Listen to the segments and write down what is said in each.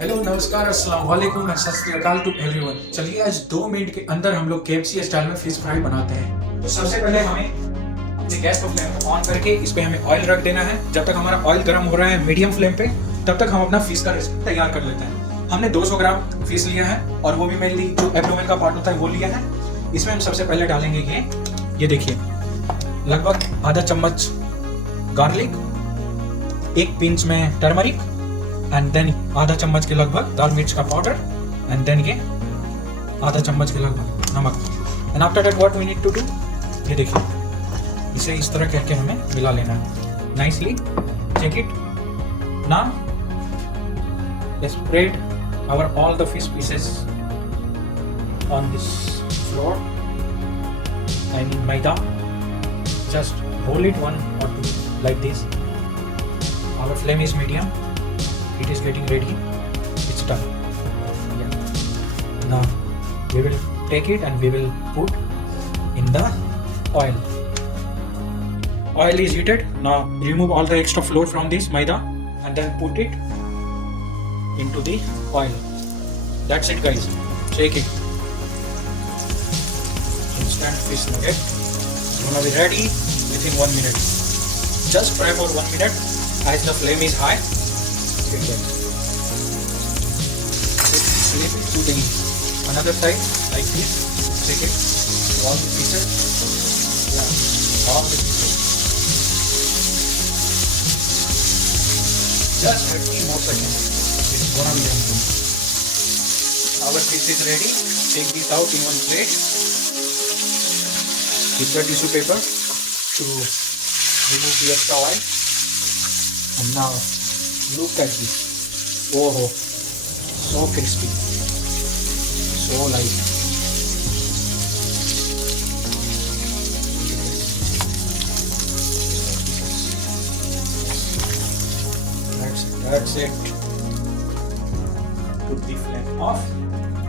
Hello नमस्कार अस्सलाम वालेकुम सत श्री अकाल टू एवरीवन। चलिए आज 2 मिनट के अंदर हम लोग KFC स्टाइल में फिश फ्राई बनाते हैं। तो सबसे पहले हमें अपने गैस को फ्लेम को ऑन करके इस पे हमें ऑयल रख देना है। जब तक हमारा ऑयल गर्म हो रहा है मीडियम फ्लेम पे, तब तक हम अपना फिश का रेसिपी तैयार कर लेते हैं। हमने 200 ग्राम फिश लिया है और वो भी मेनली जो एब्डोमेन का पार्ट होता है वो लिया है। इसमें हम सबसे पहले डालेंगे ये देखिए लगभग आधा चम्मच गार्लिक, एक पिंच में टर्मरिक एंड देन आधा चम्मच के लगभग लाल मिर्च का पाउडर एंड देन ये आधा चम्मच के लगभग नमक। And after that what we need to do, ये देखिए इसे इस तरह करके हमें मिला लेना है nicely. Check it now spread our all the fish pieces on this floor and in maida, just roll it 1 or 2 like this. Our flame is medium. It is getting ready. It's done. Yeah. Now we will take it and we will put in the oil. Oil is heated. Now remove all the extra flour from this maida and then put it into the oil. That's it guys. Shake it. Instant fish nugget. It's gonna be ready within 1 minute. Just fry for 1 minute as the flame is high. Flip it to the another side like this. Check it. All the pieces. Yeah, all the pieces. Just 30 more seconds. It's gonna be done. Our fish is ready. Take this out in one plate. Use the tissue paper to remove the extra oil. And now look at this. Oh, so crispy, so light. That's it. Put the flame off.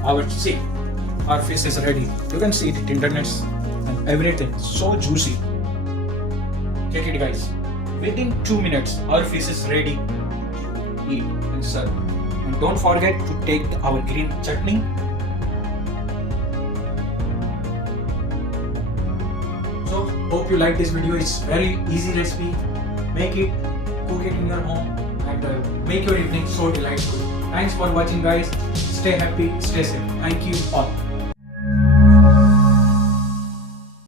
Our fish is ready. You can see the tenderness and everything. So juicy. Check it, guys. Within 2 minutes, our fish is ready to eat and serve. And don't forget to take our green chutney. So, hope you like this video. It's very easy recipe. Make it, cook it in your home, and make your evening so delightful. Thanks for watching, guys. Stay happy, stay safe. Thank you all.